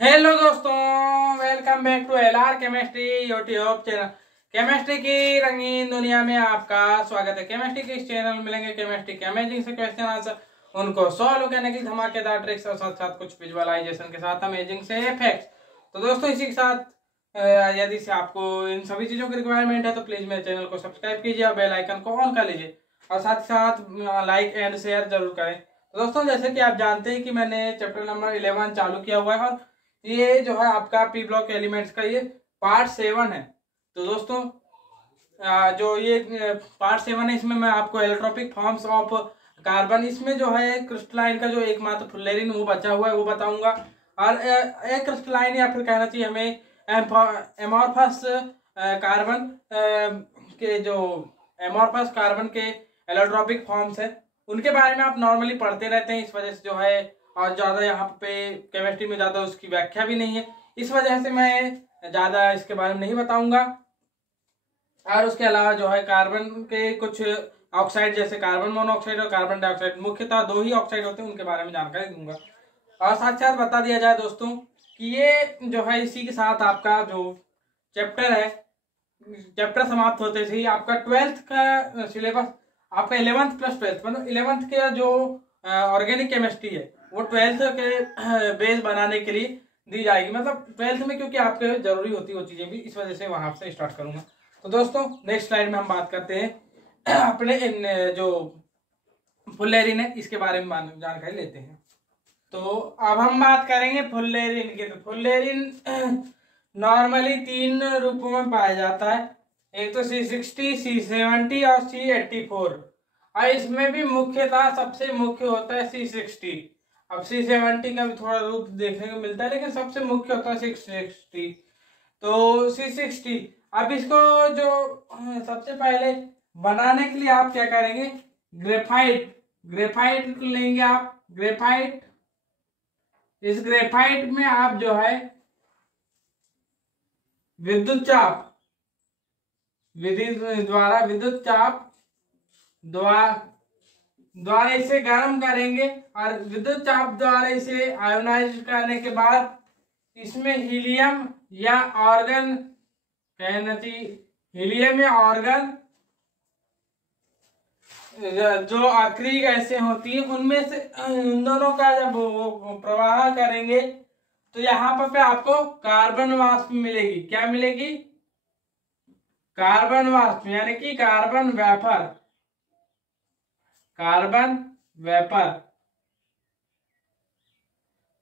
Hello दोस्तों, welcome back to L R chemistry YouTube channel. Chemistry की रंगीन दुनिया में आपका स्वागत है। केमिस्ट्री के इस चैनल में मिलेंगे केमिस्ट्री के अमेजिंग से क्वेश्चन आंसर, उनको सॉल्व करने के लिए धमाकेदार ट्रिक्स और साथ साथ कुछ विजुअलाइजेशन के साथ अमेजिंग से इफेक्ट्स। तो दोस्तों इसी के साथ यदि से आपको इन सभी चीजों की रिक्वायरमेंट है तो प्लीज मेरे चैनल को सब्सक्राइब कीजिए और बेल आइकन को ऑन कर लीजिए और साथ साथ लाइक एंड शेयर जरूर करें। तो दोस्तों जैसे कि आप जानते हैं कि मैंने चैप्टर नंबर 11 चालू किया हुआ है और ये जो है आपका पी ब्लॉक एलिमेंट्स का ये पार्ट 7 है। तो दोस्तों जो ये पार्ट 7 है, इसमें मैं आपको एलोट्रोपिक फॉर्म्स ऑफ कार्बन, इसमें जो है क्रिस्टलाइन का जो एकमात्र फुल्लेरिन वो बचा हुआ है वो बताऊंगा। और एक क्रिस्टलाइन या फिर कहना चाहिए हमें एमॉर्फस कार्बन के जो एमॉर्फस कार्बन के एलोट्रोपिक फॉर्म्स है उनके बारे में आप नॉर्मली पढ़ते रहते हैं, इस वजह से जो है और ज़्यादा यहाँ पे केमिस्ट्री में ज़्यादा उसकी व्याख्या भी नहीं है, इस वजह से मैं ज़्यादा इसके बारे में नहीं बताऊंगा। और उसके अलावा जो है कार्बन के कुछ ऑक्साइड जैसे कार्बन मोनोऑक्साइड और कार्बन डाइऑक्साइड, मुख्यतः दो ही ऑक्साइड होते हैं, उनके बारे में जानकारी दूंगा। और साथ साथ बता दिया जाए दोस्तों कि ये जो है इसी के साथ आपका जो चैप्टर है, चैप्टर समाप्त होते ही आपका 12th का सिलेबस, आपका 11th प्लस 12th मतलब 11th के जो ऑर्गेनिक केमिस्ट्री है वो 12th के बेस बनाने के लिए दी जाएगी। मतलब 12th में क्योंकि आपके जरूरी होती है वो चीजें भी, इस वजह से वहां से स्टार्ट करूंगा। तो दोस्तों नेक्स्ट स्लाइड में हम बात करते हैं अपने इन जो फुल्लेरिन है इसके बारे में जानकारी लेते हैं। तो अब हम बात करेंगे फुल्लेरिन के। तो फुल्लेरिन नॉर्मली 3 रूपों में पाया जाता है, एक तो C60, C70 और C84। और इसमें भी मुख्यतः सबसे मुख्य होता है C60। अब C70 का भी थोड़ा रूप देखने को मिलता है लेकिन सबसे मुख्य होता है C60। तो C60, अब इसको जो सबसे पहले बनाने के लिए आप क्या करेंगे, ग्रेफाइट लेंगे आप, ग्रेफाइट। इस ग्रेफाइट में आप जो है विद्युत चाप विधि द्वारा विद्युत चाप द्वारा इसे गर्म करेंगे और विद्युत चाप द्वारा इसे आयोनाइज करने के बाद इसमें हीलियम या ऑर्गन, कहना चाहिए हीलियम या ऑर्गन जो आखिरी गैसें होती है उनमें से उन दोनों का जब प्रवाह करेंगे तो यहाँ पे आपको कार्बन वाष्प मिलेगी। क्या मिलेगी? कार्बन वाष्प, यानी कि carbon vapour, carbon vapour,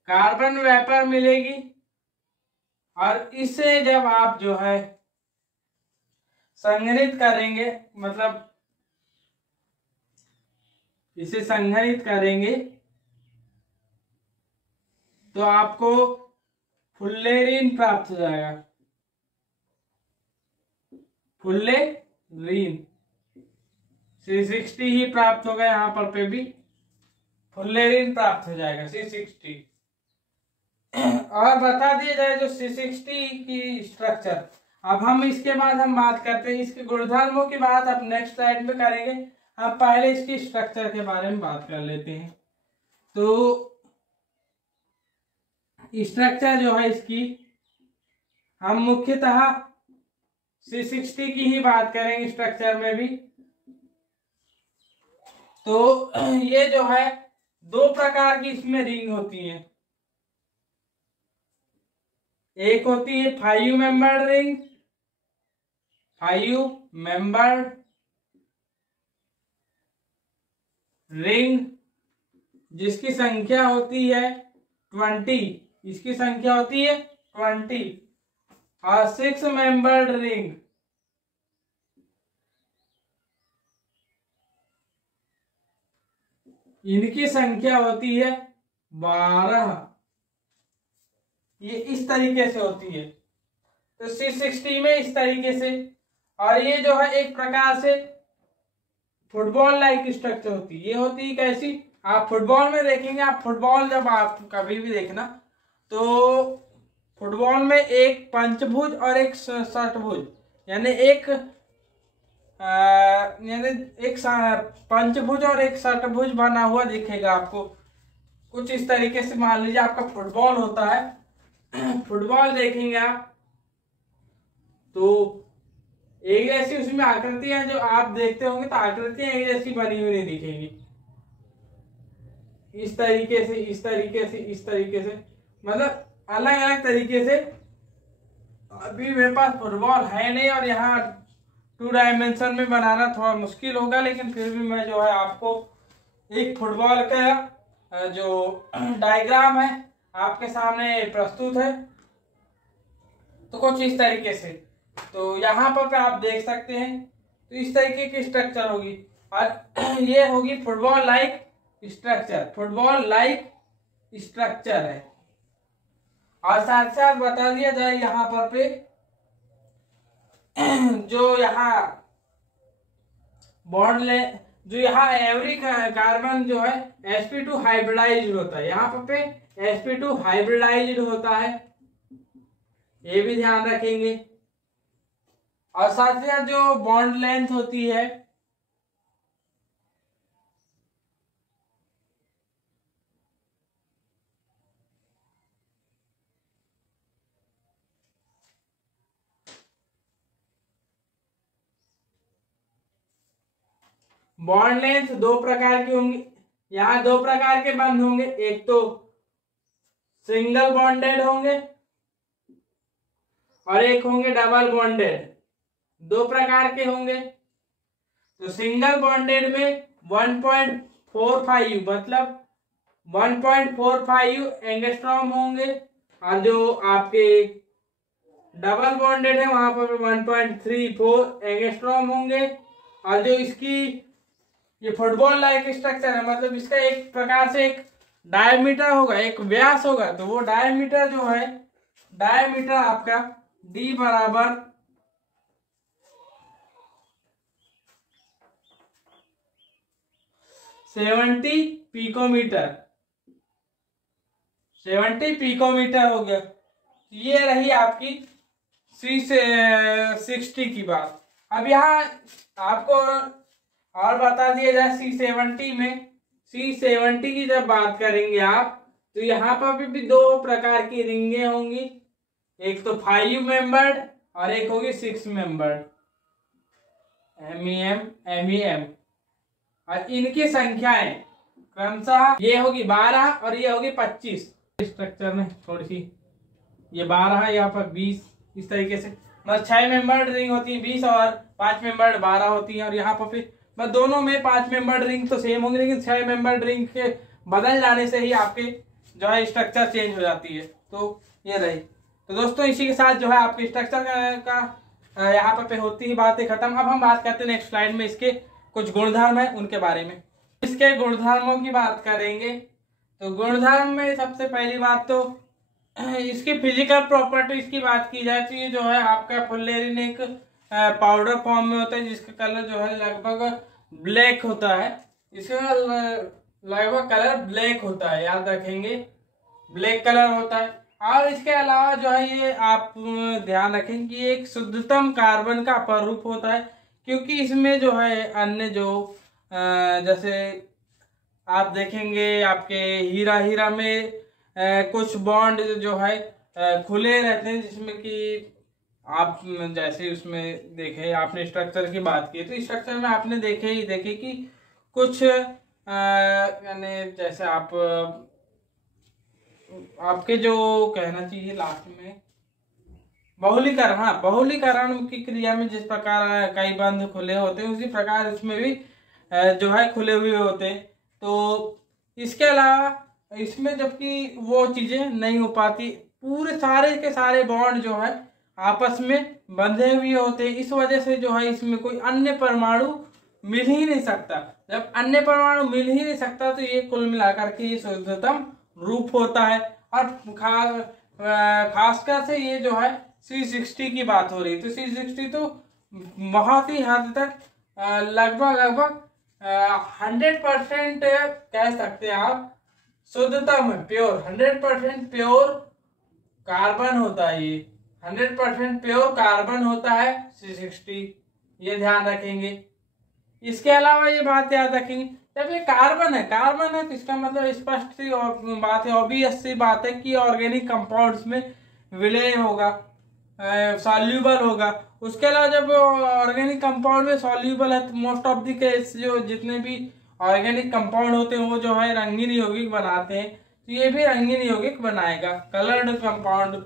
carbon vapour मिलेगी। और इसे जब आप जो है संघनित करेंगे, मतलब इसे संघनित करेंगे तो आपको फुल्लेरिन प्राप्त हो जाएगा। फुल्लेरिन C60 ही प्राप्त होगा, यहां पर पे भी फुल्लेरिन प्राप्त हो जाएगा C60। और बता दिया जाए जो C60 की स्ट्रक्चर, अब हम इसके बाद हम बात करते हैं इसके गुणधर्मों की बात अब नेक्स्ट स्लाइड में करेंगे। हम पहले इसकी स्ट्रक्चर के बारे में बात कर लेते हैं। तो स्ट्रक्चर जो है इसकी हम मुख्यतः C60 की ही बात करेंगे स्ट्रक्चर में भी। तो ये जो है 2 प्रकार की इसमें रिंग होती है, एक होती है 5 मेंबर्ड रिंग, 5 मेंबर्ड रिंग जिसकी संख्या होती है 20, इसकी संख्या होती है 20। और 6 मेंबर्ड रिंग, इनकी संख्या होती है 12। ये इस तरीके से होती है। तो C60 में इस तरीके से, और ये जो है एक प्रकार से फुटबॉल लाइक स्ट्रक्चर होती है। ये होती है कैसी, आप फुटबॉल में देखेंगे, आप फुटबॉल जब आप कभी भी देखना तो फुटबॉल में एक पंचभुज और एक षटभुज, यानी एक पंचभुज और एक षटभुज बना हुआ दिखेगा आपको कुछ इस तरीके से। मान लीजिए आपका फुटबॉल होता है फुटबॉल देखेंगे आप तो एक जैसी उसमें आकृतियां जो आप देखते होंगे तो आकृतियां एक जैसी बनी हुई नहीं दिखेगी। इस तरीके से, इस तरीके से, इस तरीके से, मतलब अलग अलग तरीके से। अभी मेरे पास फुटबॉल है नहीं और यहाँ 2 डायमेंशन में बनाना थोड़ा मुश्किल होगा, लेकिन फिर भी मैं जो है आपको एक फुटबॉल का जो डायग्राम है आपके सामने प्रस्तुत है। तो कुछ इस तरीके से, तो यहाँ पर आप देख सकते हैं, तो इस तरीके की स्ट्रक्चर होगी और ये होगी football like structure. Football like structure है। और साथ साथ बता दिया जाए यहाँ पर पे जो यहाँ बॉन्ड ले, जो यहाँ एवरी कार्बन जो है sp2 हाइब्रिडाइज्ड होता है, यहाँ पर पे sp2 हाइब्रिडाइज्ड होता है, ये भी ध्यान रखेंगे। और साथ ही साथ जो बॉन्ड लेंथ होती है बॉन्ड लेंथ 2 प्रकार की होंगी। यहाँ 2 प्रकार के बंध होंगे, एक तो सिंगल बॉन्डेड होंगे और एक होंगे डबल बॉन्डेड। 2 प्रकार के होंगे। तो सिंगल बॉन्डेड में 1.45 मतलब 1.45 एंगस्ट्रॉम होंगे और जो आपके डबल बॉन्डेड है वहां पर 1.34 एंगस्ट्रॉम होंगे। और जो इसकी ये फुटबॉल लाइक स्ट्रक्चर है, मतलब इसका एक प्रकार से एक डायमीटर होगा, एक व्यास होगा। तो वो डायमीटर जो है, डायमीटर आपका D बराबर 70 पिकोमीटर, 70 पिकोमीटर हो गया। ये रही आपकी C60 की बात। अब यहाँ आपको और बता दिया जाए C70 में, C70 की जब बात करेंगे आप तो यहाँ पर भी 2 प्रकार की रिंगे होंगी, एक तो 5 मेंबर्ड और एक होगी 6 मेंबर्ड, MEM। और इनकी संख्याएं क्रमशः ये होगी 12 और ये होगी 25। स्ट्रक्चर में थोड़ी सी ये 12 यहाँ पर 20, इस तरीके से मतलब 6 मेंबर्ड रिंग होती है 20 और 5 मेंबर्ड 12 होती है। और यहाँ पर फिर बस दोनों में 5 मेंबर्ड रिंग तो सेम होंगी, लेकिन 6 मेंबर्ड रिंग के बदल जाने से ही आपके जो है स्ट्रक्चर चेंज हो जाती है। तो ये रही। तो दोस्तों इसी के साथ जो है आपके स्ट्रक्चर का यहाँ पे होती ही बातें खत्म। अब हम बात करते हैं नेक्स्ट स्लाइड में इसके कुछ गुणधर्म है उनके बारे में। इसके गुणधर्मों की बात करेंगे तो गुणधर्म में सबसे पहली बात तो इसकी फिजिकल प्रॉपर्टीज की बात की जाए तो ये जो है आपका फुल्लेरिन एक पाउडर फॉर्म में होता है जिसका कलर जो है लगभग ब्लैक होता है। इसका लगभग कलर ब्लैक होता है, याद रखेंगे ब्लैक कलर होता है। और इसके अलावा जो है ये आप ध्यान रखें कि एक शुद्धतम कार्बन का अपरूप होता है, क्योंकि इसमें जो है अन्य जो जैसे आप देखेंगे आपके हीरा में कुछ बॉन्ड जो है खुले रहते हैं, जिसमें कि आप जैसे उसमें देखे आपने स्ट्रक्चर की बात की तो स्ट्रक्चर में आपने देखे कि कुछ यानी जैसे आपके जो कहना चाहिए लास्ट में बहुलीकरण, हाँ बहुलीकरण की क्रिया में जिस प्रकार कई बंध खुले होते हैं उसी प्रकार इसमें भी जो है खुले हुए होते हैं। तो इसके अलावा इसमें जबकि वो चीजें नहीं हो पाती, पूरे सारे के सारे बॉन्ड जो है आपस में बंधे हुए होते हैं। इस वजह से जो है इसमें कोई अन्य परमाणु मिल ही नहीं सकता। जब अन्य परमाणु मिल ही नहीं सकता तो ये कुल मिलाकर के ये शुद्धतम रूप होता है। और खासकर से ये जो है C60 की बात हो रही, तो C60 तो बहुत ही हद तक लगभग 100% कह सकते हैं आप शुद्धतम है, प्योर 100% प्योर कार्बन होता है। ये 100% प्योर कार्बन होता है C60, ये ध्यान रखेंगे। इसके अलावा ये बात याद रखेंगे जब ये कार्बन है तो इसका मतलब स्पष्ट सी बात है, ऑब्वियस सी बात है कि ऑर्गेनिक कंपाउंड्स में विलेय होगा, सॉल्यूबल होगा। उसके अलावा जब ऑर्गेनिक कंपाउंड में सॉल्यूबल है तो मोस्ट ऑफ द केस जो जितने भी ऑर्गेनिक कंपाउंड होते हैं वो जो है रंगीन यौगिक बनाते हैं, तो ये भी रंगीन यौगिक बनाएगा, कलर्ड कंपाउंड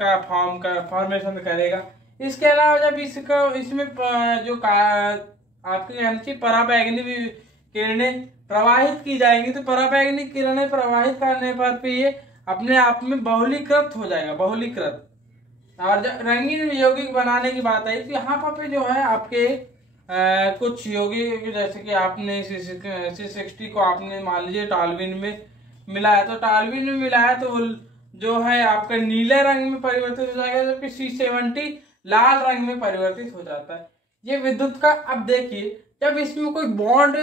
का फॉर्मेशन करेगा। इसके अलावा जब इसमें जो आपके कहना चाहिए पराबैंगनी किरणें प्रवाहित की जाएंगी, तो पराबैंगनी किरणें प्रवाहित करने पर भी ये अपने आप में बहुलीकृत हो जाएगा, बहुलीकृत। और जब रंगीन यौगिक बनाने की बात आई तो यहाँ पर जो है आपके कुछ यौगिक, जैसे कि आपने C60 को आपने मान लीजिए टॉल्यूइन में मिलाया, तो टॉल्यूइन में मिलाया तो जो है आपका नीले रंग में परिवर्तित हो जाएगा, जबकि C70 लाल रंग में परिवर्तित हो जाता है। ये विद्युत का, अब देखिए जब इसमें कोई बॉन्ड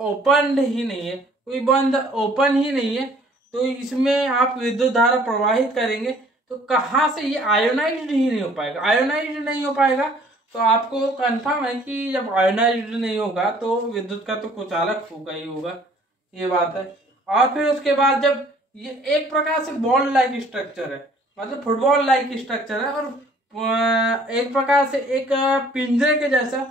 ओपन ही नहीं है, कोई बॉन्ड ओपन ही नहीं है, तो इसमें आप विद्युत धारा प्रवाहित करेंगे तो कहाँ से, ये आयोनाइज्ड ही नहीं हो पाएगा। आयोनाइज्ड नहीं हो पाएगा तो आपको कंफर्म है कि जब आयोनाइज्ड नहीं होगा तो विद्युत का तो कुछ अलग होगा ही होगा, ये बात है। और फिर उसके बाद जब ये एक प्रकार से बॉल लाइक स्ट्रक्चर है, मतलब फुटबॉल लाइक स्ट्रक्चर है, और एक प्रकार से एक पिंजरे के जैसा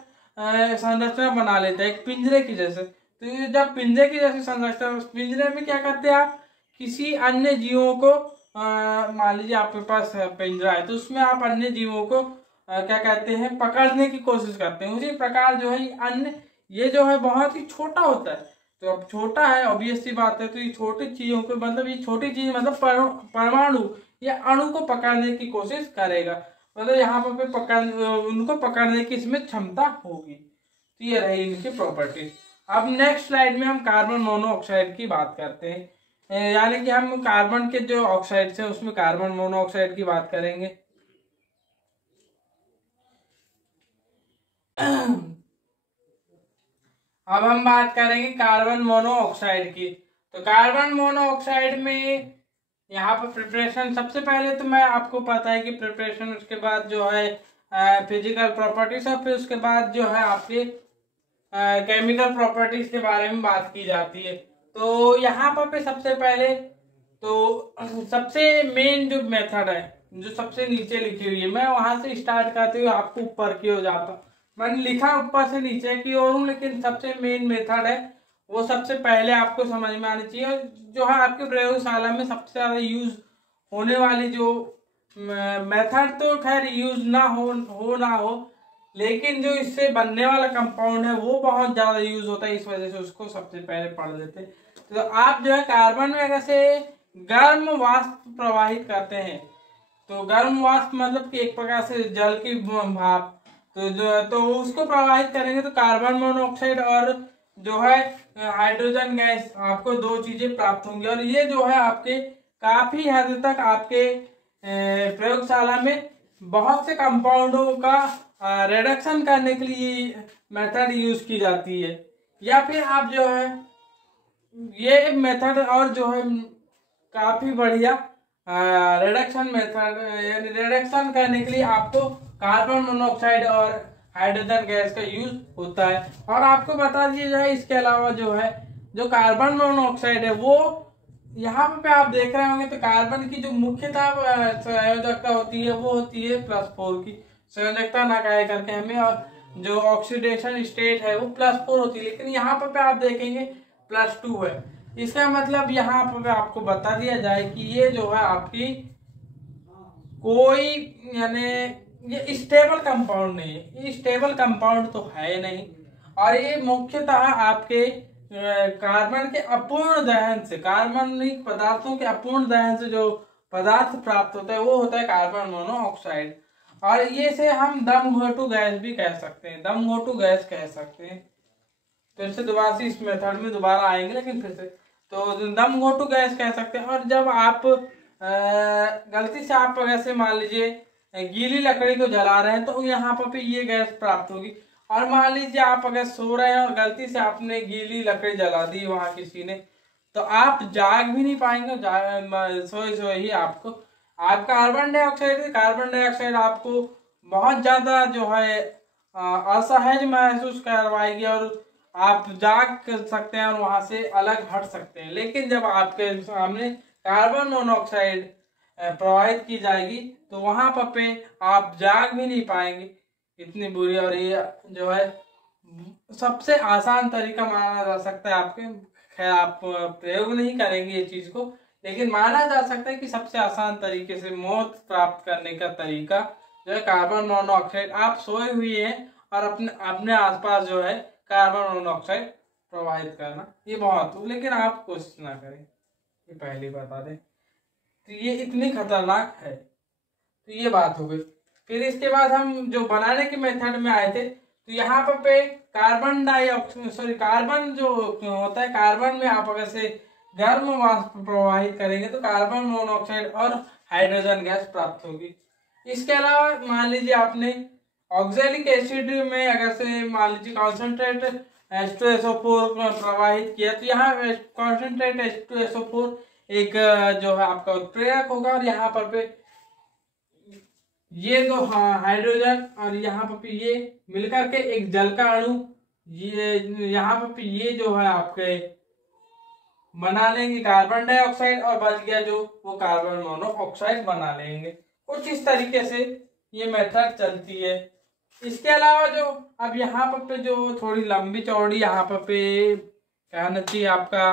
संरचना बना लेता है, एक पिंजरे की जैसे। तो जब पिंजरे की जैसी संरचना, पिंजरे में क्या करते हैं आप, किसी अन्य जीवों को मान लीजिए आपके पास पिंजरा है तो उसमें आप अन्य जीवों को क्या कहते हैं, पकड़ने की कोशिश करते हैं। उसी प्रकार जो है अन्य, ये जो है बहुत ही छोटा होता है, तो अब छोटा है ऑब्वियस सी बात है, तो ये छोटी चीजों को, मतलब ये छोटी चीज मतलब परमाणु या अणु को पकड़ने की कोशिश करेगा, मतलब यहाँ पर उनको पकड़ने की इसमें क्षमता होगी। तो ये रही इनकी प्रॉपर्टीज। अब नेक्स्ट स्लाइड में हम कार्बन मोनोऑक्साइड की बात करते हैं, यानी कि हम कार्बन के जो ऑक्साइड्स है उसमें कार्बन मोनोऑक्साइड की बात करेंगे। अब हम बात करेंगे कार्बन मोनोऑक्साइड की। तो कार्बन मोनोऑक्साइड में यहाँ पर प्रिपरेशन, सबसे पहले तो मैं आपको पता है कि प्रिपरेशन, उसके बाद जो है फिजिकल प्रॉपर्टीज, और फिर उसके बाद जो है आपके केमिकल प्रॉपर्टीज के बारे में बात की जाती है। तो यहाँ पर सबसे पहले तो सबसे मेन जो मेथड है, जो सबसे नीचे लिखी हुई है, मैं वहां से स्टार्ट करते हुए आपको ऊपर की ओर जाता हूँ। मैंने लिखा ऊपर से नीचे की ओर हूँ, लेकिन सबसे मेन मेथड है वो सबसे पहले आपको समझ में आनी चाहिए, और जो है आपके प्रयोगशाला में सबसे ज्यादा यूज होने वाली जो मेथड, तो खैर यूज ना हो, लेकिन जो इससे बनने वाला कंपाउंड है वो बहुत ज्यादा यूज होता है, इस वजह से उसको सबसे पहले पढ़ लेते हैं। तो आप जो है कार्बन में कैसे गर्म वाष्प प्रवाहित करते हैं, तो गर्म वाष्प मतलब कि एक प्रकार से जल की भाप, तो उसको प्रवाहित करेंगे तो कार्बन मोनोऑक्साइड और जो है हाइड्रोजन गैस, आपको दो चीजें प्राप्त होंगी। और ये जो है आपके काफी हद तक आपके प्रयोगशाला में बहुत से कंपाउंडों का रिडक्शन करने के लिए मेथड यूज की जाती है। या फिर आप जो है ये मेथड और जो है काफी बढ़िया रिडक्शन मेथड, यानी रिडक्शन करने के लिए आपको कार्बन मोनोऑक्साइड और हाइड्रोजन गैस का यूज होता है। और आपको बता दिया जाए इसके अलावा जो है जो कार्बन मोनोऑक्साइड है वो यहाँ पे आप देख रहे होंगे, तो कार्बन की जो मुख्यतः संयोजकता होती है वो होती है +4 की संयोजकता ना कहे करके हमें, और जो ऑक्सीडेशन स्टेट है वो +4 होती है, लेकिन यहाँ पे आप देखेंगे +2 है। इसका मतलब यहाँ पे आपको बता दिया जाए कि ये जो है आपकी कोई, यानी ये स्टेबल कंपाउंड नहीं है, ये स्टेबल कंपाउंड तो है नहीं, और ये मुख्यतः आपके कार्बन के अपूर्ण दहन से, कार्बनिक पदार्थों के अपूर्ण दहन से जो पदार्थ प्राप्त होता है वो होता है कार्बन मोनोऑक्साइड। और ये से हम दम घोटू गैस भी कह सकते हैं, दम घोटू गैस कह सकते हैं। फिर से दोबारा से इस मेथड में दोबारा आएंगे, लेकिन फिर से तो दम घोटू गैस कह सकते हैं। और जब आप गलती से आप ऐसे मान लीजिए गीली लकड़ी को जला रहे हैं तो यहाँ पर ये गैस प्राप्त होगी। और मान लीजिए आप अगर सो रहे हैं और गलती से आपने गीली लकड़ी जला दी वहां किसी ने, तो आप जाग भी नहीं पाएंगे, सोए ही आपको कार्बन डाइऑक्साइड आपको बहुत ज्यादा जो है असहज महसूस करवाएगी, और आप जाग कर सकते हैं और वहां से अलग हट सकते हैं। लेकिन जब आपके सामने कार्बन मोनोऑक्साइड प्रवाहित की जाएगी तो वहां पर पे आप जाग भी नहीं पाएंगे, इतनी बुरी। और ये जो है सबसे आसान तरीका माना जा सकता है आपके, खैर आप प्रयोग नहीं करेंगे ये चीज को, लेकिन माना जा सकता है कि सबसे आसान तरीके से मौत प्राप्त करने का तरीका जो है कार्बन मोनोऑक्साइड, आप सोए हुए हैं और अपने अपने आसपास जो है कार्बन मोनोऑक्साइड प्रवाहित करना, ये बहुत हो, लेकिन आप कोशिश ना करें, ये पहले बता दें। तो ये इतनी खतरनाक है, तो ये बात हो गई। फिर इसके बाद हम जो बनाने के मेथड में आए थे, तो यहाँ पर पे कार्बन डाइऑक्साइड सॉरी कार्बन जो होता है, कार्बन में आप अगर से गर्म वाष्प प्रवाहित करेंगे तो कार्बन मोनोऑक्साइड और हाइड्रोजन गैस प्राप्त होगी। इसके अलावा मान लीजिए आपने ऑक्जेलिक एसिड में अगर से मान लीजिए कॉन्सेंट्रेट H2SO4 प्रवाहित किया, तो यहाँ कॉन्सेंट्रेट H2SO4 एक जो है आपका उत्प्रेरक होगा, और यहाँ पर पे ये दो हाइड्रोजन और यहाँ पर ये मिलकर के एक जल का अणु, ये यहाँ पर ये जो है आपके बना लेंगे कार्बन डाइऑक्साइड, और बच गया जो वो कार्बन मोनोऑक्साइड बना लेंगे। कुछ इस तरीके से ये मेथड चलती है। इसके अलावा जो अब यहाँ पे जो थोड़ी लंबी चौड़ी यहाँ पे कहना चाहिए आपका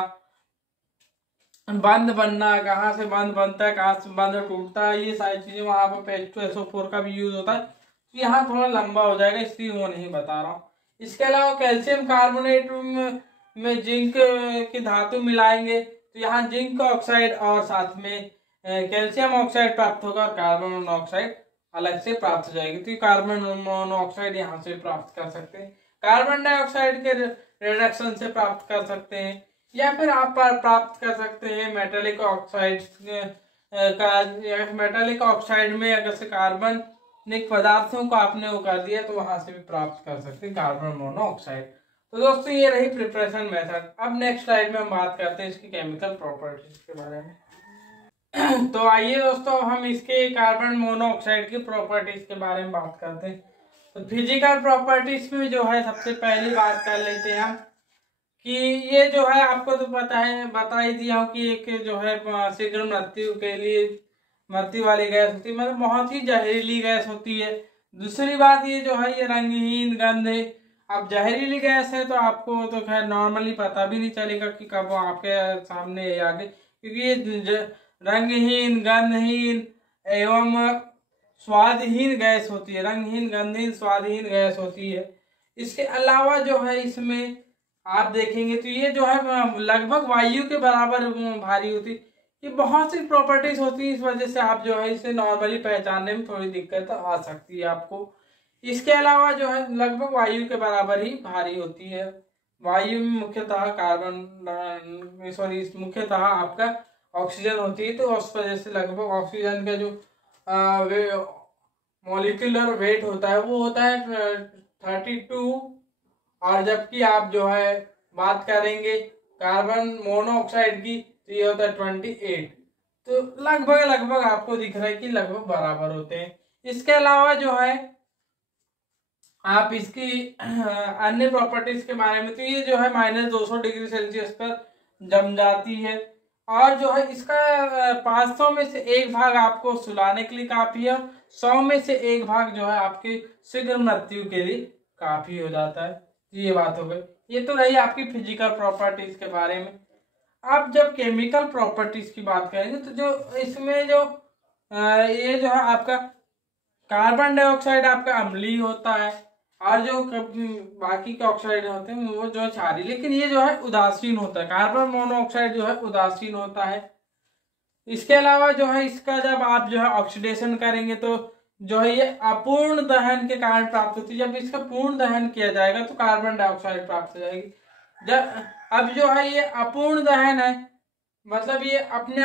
बंद बनना, कहाँ से बंद बनता है, कहाँ से बंद टूटता है, ये सारी चीजें वहां पर H2SO4 का भी यूज होता है, तो यहाँ थोड़ा लंबा हो जाएगा इसलिए वो नहीं बता रहा हूँ। इसके अलावा कैल्शियम कार्बोनेट में जिंक की धातु मिलाएंगे तो यहाँ जिंक ऑक्साइड और साथ में कैल्शियम ऑक्साइड प्राप्त होगा, और कार्बन मोनोऑक्साइड अलग से प्राप्त हो जाएगी। तो कार्बन मोनोऑक्साइड यहाँ से प्राप्त कर सकते हैं, कार्बन डाइऑक्साइड के रिडक्शन से प्राप्त कर सकते हैं, या फिर आप प्राप्त कर सकते हैं मेटालिक ऑक्साइड का। मेटालिक ऑक्साइड में अगर से कार्बनिक पदार्थों को आपने वो कर दिया तो वहां से भी प्राप्त कर सकते हैं कार्बन मोनोऑक्साइड। तो दोस्तों ये रही प्रिपरेशन मेथड। अब नेक्स्ट स्लाइड में हम बात करते हैं इसकी केमिकल प्रॉपर्टीज के बारे में। तो आइए दोस्तों हम इसके कार्बन मोनोऑक्साइड की प्रॉपर्टीज के बारे में बात करते हैं। तो फिजिकल प्रॉपर्टीज में जो है सबसे पहली बात कर लेते हैं हम कि ये जो है आपको तो पता है, बता ही दिया हूँ कि एक जो है शीघ्र मृत्यु के लिए मृत्यु वाली गैस होती है, मतलब बहुत ही जहरीली गैस होती है। दूसरी बात ये जो है ये रंगहीन गंध है। अब जहरीली गैस है तो आपको तो खैर नॉर्मली पता भी नहीं चलेगा कि कब वो आपके सामने आ गई, क्योंकि ये रंगहीन गंधहीन एवं स्वादहीन गैस होती है, रंगहीन गंधहीन स्वादहीन गैस होती है। इसके अलावा जो है इसमें आप देखेंगे तो ये जो है लगभग वायु के बराबर भारी होती है। ये बहुत सी प्रॉपर्टीज होती है, इस वजह से आप जो है इसे नॉर्मली पहचानने में थोड़ी दिक्कत आ सकती है आपको। इसके अलावा जो है लगभग वायु के बराबर ही भारी होती है। वायु में मुख्यतः मुख्यतः आपका ऑक्सीजन होती है, तो उस वजह से लगभग ऑक्सीजन का जो मॉलिक्यूलर वेट होता है वो होता है 32, और जबकि आप जो है बात करेंगे कार्बन मोनोऑक्साइड की तो ये होता है 28। तो लगभग आपको दिख रहा है कि लगभग बराबर होते हैं। इसके अलावा जो है आप इसकी अन्य प्रॉपर्टीज के बारे में, तो ये जो है -200 डिग्री सेल्सियस पर जम जाती है, और जो है इसका 500 में से 1 भाग आपको सुलाने के लिए काफी है, 100 में से 1 भाग जो है आपकी शीघ्र मृत्यु के लिए काफी हो जाता है। ये बात हो गई, ये तो रही आपकी फिजिकल प्रॉपर्टीज के बारे में। अब जब केमिकल प्रॉपर्टीज की बात करेंगे तो जो इसमें जो ये जो है आपका कार्बन डाइऑक्साइड आपका अम्लीय होता है, और जो बाकी के ऑक्साइड होते हैं वो जो है क्षारीय, लेकिन ये जो है उदासीन होता है। कार्बन मोनोऑक्साइड जो है उदासीन होता है। इसके अलावा जो है इसका जब आप जो है ऑक्सीडेशन करेंगे तो जो है ये अपूर्ण दहन के कारण प्राप्त होती है। जब इसका पूर्ण दहन किया जाएगा तो कार्बन डाइऑक्साइड प्राप्त हो जाएगी। जब अब जो है ये अपूर्ण दहन है, मतलब ये अपने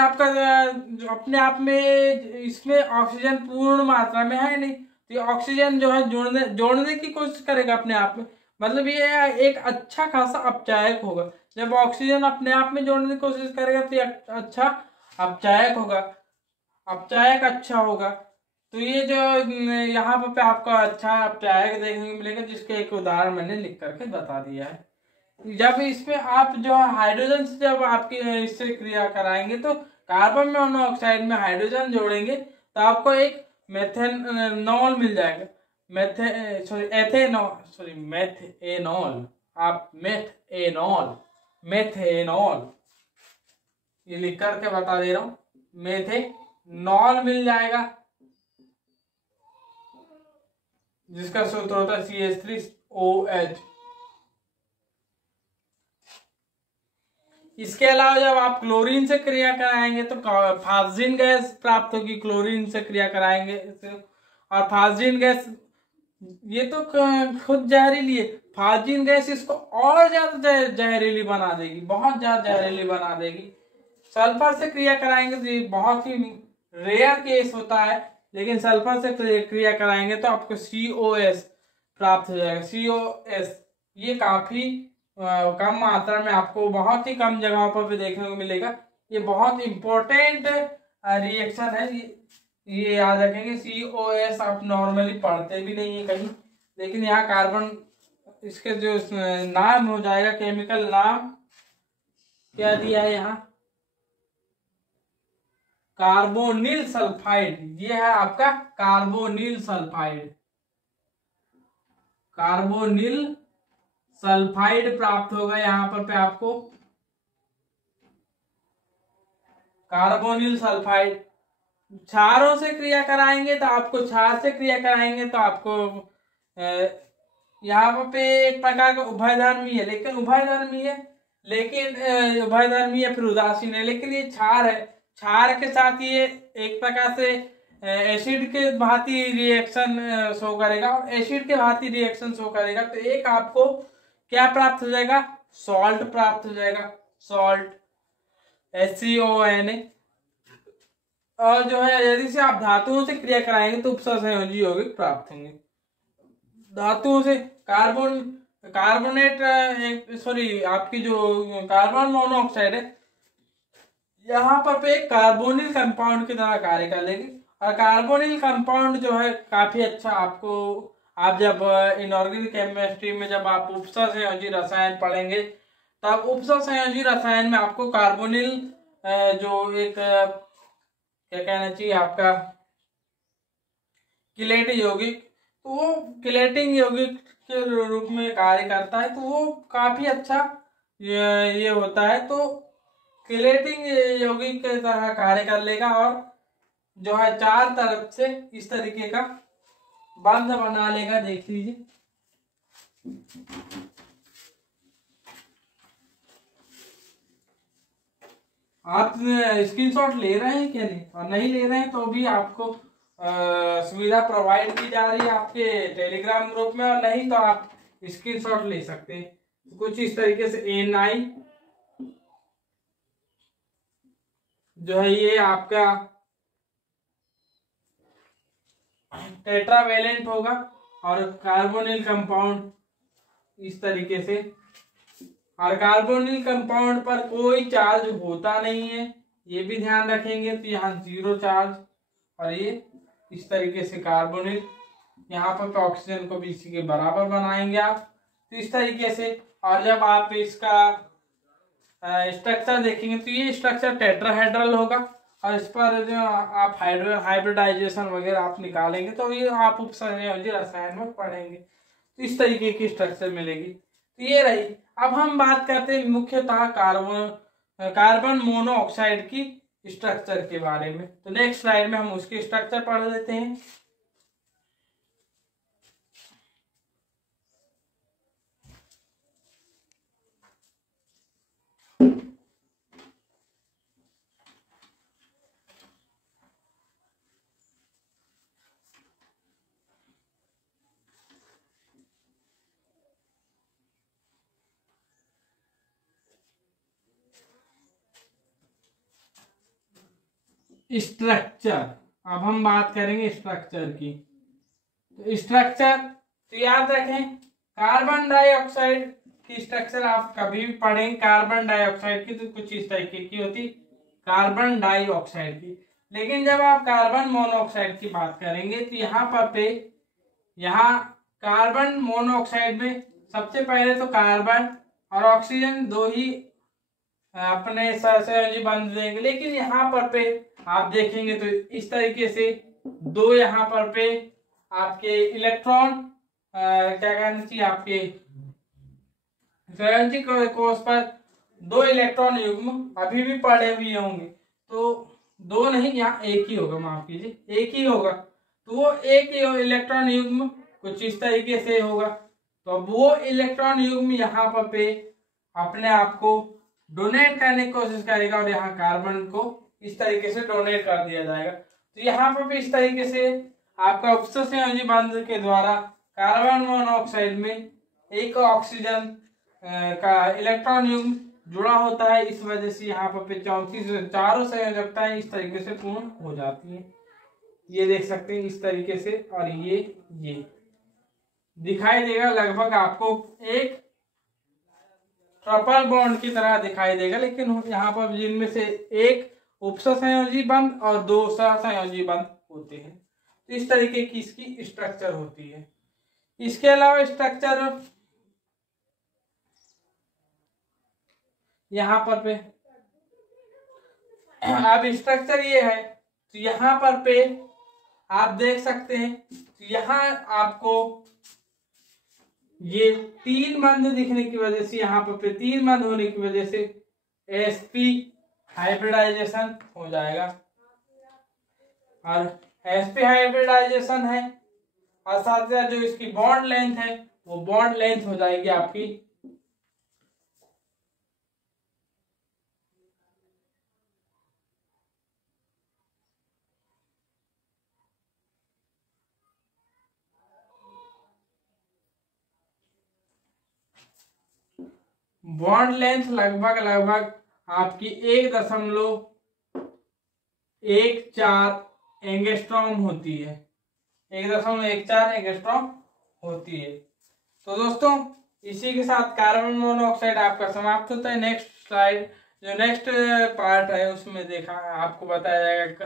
आप में इसमें ऑक्सीजन पूर्ण मात्रा में है नहीं, तो ये ऑक्सीजन जो है जोड़ने की कोशिश करेगा अपने आप में, मतलब ये एक अच्छा खासा अपचायक होगा। जब ऑक्सीजन अपने आप में जोड़ने की कोशिश करेगा तो ये अच्छा अपचायक होगा, अपचायक अच्छा होगा। तो ये जो यहाँ पे आपका अच्छा अपचायक देखने को मिलेगा, जिसके एक उदाहरण मैंने लिख करके बता दिया है। जब इसमें आप जो हाइड्रोजन से जब आपकी इससे क्रिया कराएंगे तो कार्बन मोनोऑक्साइड में हाइड्रोजन जोड़ेंगे तो आपको एक मेथेनॉल मिल जाएगा। मेथेनॉल, आप मेथेनॉल ये लिख करके बता दे रहा हूं, मेथेनॉल मिल जाएगा, जिसका सूत्र होता है CH3OH। इसके अलावा जब आप क्लोरीन से क्रिया कराएंगे तो फास्जिन गैस प्राप्त होगी, क्लोरीन से क्रिया कराएंगे। और फास्जिन गैस ये तो खुद जहरीली है, फास्जिन गैस इसको और ज्यादा जहरीली बना देगी, बहुत ज्यादा जहरीली बना देगी। सल्फर से क्रिया कराएंगे तो ये बहुत ही रेयर केस होता है, लेकिन सल्फर से क्रिया कराएंगे तो आपको COS प्राप्त हो जाएगा। COS ये काफी कम मात्रा में, आपको बहुत ही कम जगहों पर भी देखने को मिलेगा। ये बहुत इंपॉर्टेंट रिएक्शन है, ये याद रखेंगे। COS आप नॉर्मली पढ़ते भी नहीं है कहीं, लेकिन यहाँ कार्बन, इसके जो नाम हो जाएगा, केमिकल नाम क्या दिया है यहाँ, कार्बोनिल सल्फाइड। ये है आपका कार्बोनिल सल्फाइड, कार्बोनिल सल्फाइड प्राप्त होगा यहाँ पर पे आपको, कार्बोनिल सल्फाइड। क्षारों से क्रिया कराएंगे तो आपको, क्षार से क्रिया कराएंगे तो आपको यहाँ पे एक प्रकार का उभयधर्मी है, लेकिन उभयधर्मी है फिर उदासीन है, लेकिन ये क्षार है। क्षार के साथ ये एक प्रकार से एसिड के भांति रिएक्शन शो करेगा, और एसिड के भांति रिएक्शन शो करेगा तो एक आपको क्या प्राप्त हो जाएगा, सॉल्ट प्राप्त हो जाएगा, सॉल्ट HCONA। और जो है यदि से आप धातुओं से क्रिया कराएंगे तो उपसंयोजी यौगिक प्राप्त होंगे। धातुओं से कार्बोनेट आपकी जो कार्बन मोनोऑक्साइड है यहाँ पर एक कार्बोनिल कंपाउंड की तरह कार्य कर लेगी। और कार्बोनिल कंपाउंड जो है काफी अच्छा, आपको आप जब इनऑर्गेनिक केमिस्ट्री में जब आप उपसंयोजी रसायन पढ़ेंगे तब उपसंयोजी रसायन में आपको कार्बोनिल जो एक क्या कहना चाहिए आपका किलेटिंग यौगिक, तो वो किलेटिंग यौगिक के रूप में कार्य करता है, तो वो काफी अच्छा ये होता है। तो किलेटिंग यौगिक की तरह कार्य कर लेगा और जो है चार तरफ से इस तरीके का बंध बना लेगा। देख लीजिए, आप स्क्रीनशॉट ले रहे हैं क्या नहीं, और नहीं ले रहे हैं तो भी आपको सुविधा प्रोवाइड की जा रही है आपके टेलीग्राम ग्रुप में, और नहीं तो आप स्क्रीनशॉट ले सकते हैं। कुछ इस तरीके से Na जो है ये आपका टेट्रावेलेंट होगा, और कार्बोनिल कंपाउंड इस तरीके से, और कार्बोनिल कंपाउंड पर कोई चार्ज होता नहीं है, ये भी ध्यान रखेंगे। तो यहाँ 0 चार्ज, और ये इस तरीके से कार्बोनिल, यहाँ पर ऑक्सीजन को भी इसी के बराबर बनाएंगे आप, तो इस तरीके से। और जब आप इसका स्ट्रक्चर देखेंगे तो ये स्ट्रक्चर टेट्राहेड्रल होगा, और इस पर जो आप हाइब्रिडाइजेशन वगैरह आप निकालेंगे तो ये आप उपसंयोजी रसायन में पढ़ेंगे, तो इस तरीके की स्ट्रक्चर मिलेगी। तो ये रही। अब हम बात करते हैं मुख्यतः कार्बन मोनोऑक्साइड की स्ट्रक्चर के बारे में। तो नेक्स्ट स्लाइड में हम उसकी स्ट्रक्चर पढ़ लेते हैं। स्ट्रक्चर, अब हम बात करेंगे स्ट्रक्चर की। तो स्ट्रक्चर तो याद रखें, कार्बन डाइऑक्साइड की स्ट्रक्चर आप कभी भी पढ़ेंगे, कार्बन डाइऑक्साइड की तो कुछ इस तरीके की होती, कार्बन डाइऑक्साइड की। लेकिन जब आप कार्बन मोनोऑक्साइड की बात करेंगे तो यहाँ पर यहाँ कार्बन मोनोऑक्साइड में सबसे पहले तो कार्बन और ऑक्सीजन दो ही अपने सहसंयोजी बंध देंगे। लेकिन यहाँ पर पे आप देखेंगे तो इस तरीके से दो यहाँ पर पे आपके इलेक्ट्रॉन क्या कहना चाहिए, आपके संयोजी कोष पर दो इलेक्ट्रॉन युग्म अभी भी पड़े हुए होंगे। तो दो नहीं, यहाँ एक ही होगा, माफ कीजिए एक ही होगा। तो वो एक इलेक्ट्रॉन युग्म कुछ इस तरीके से होगा। तो अब वो इलेक्ट्रॉन युग्म यहाँ पर पे अपने आप को डोनेट करने की कोशिश करेगा और यहाँ कार्बन को इस तरीके से डोनेट कर दिया जाएगा। तो यहाँ पर भी इस तरीके से आपका उपसंयोजी बंध के द्वारा कार्बन मोनोऑक्साइड में एक ऑक्सीजन का इलेक्ट्रॉन युग्म जुड़ा होता है। इस वजह से यहाँ पर चारों संयोजकताएं इस तरीके से पूर्ण हो जाती है। ये देख सकते हैं इस तरीके से, और ये दिखाई देगा लगभग आपको एक ट्रिपल बॉन्ड की तरह दिखाई देगा। लेकिन यहाँ पर जिनमें से एक उपसंयोजी बंध और दो सहसंयोजी बंध होते हैं। तो इस तरीके की इसकी स्ट्रक्चर होती है। इसके अलावा स्ट्रक्चर यहाँ पर पे अब स्ट्रक्चर ये है। तो यहाँ पर पे आप देख सकते हैं, तो यहाँ आपको ये तीन बंध दिखने की वजह से, यहाँ पर पे तीन बंध होने की वजह से sp हाइब्रिडाइजेशन हो जाएगा। और sp हाइब्रिडाइजेशन है और साथ साथ जो इसकी बॉन्ड लेंथ है वो बॉन्ड लेंथ हो जाएगी आपकी बॉन्ड लेंथ लगभग आपकी 1.14 एंगस्ट्रॉम होती है। 1.14 एंगस्ट्रॉम होती है। तो दोस्तों इसी के साथ कार्बन मोनोऑक्साइड आपका समाप्त होता है। नेक्स्ट स्लाइड जो नेक्स्ट पार्ट है उसमें देखा आपको बताया जाएगा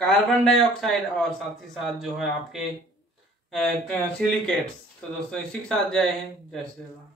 कार्बन डाइऑक्साइड और साथ ही साथ जो है आपके सिलिकेट्स। तो दोस्तों इसी के साथ जय हिंद, जय श्री राम।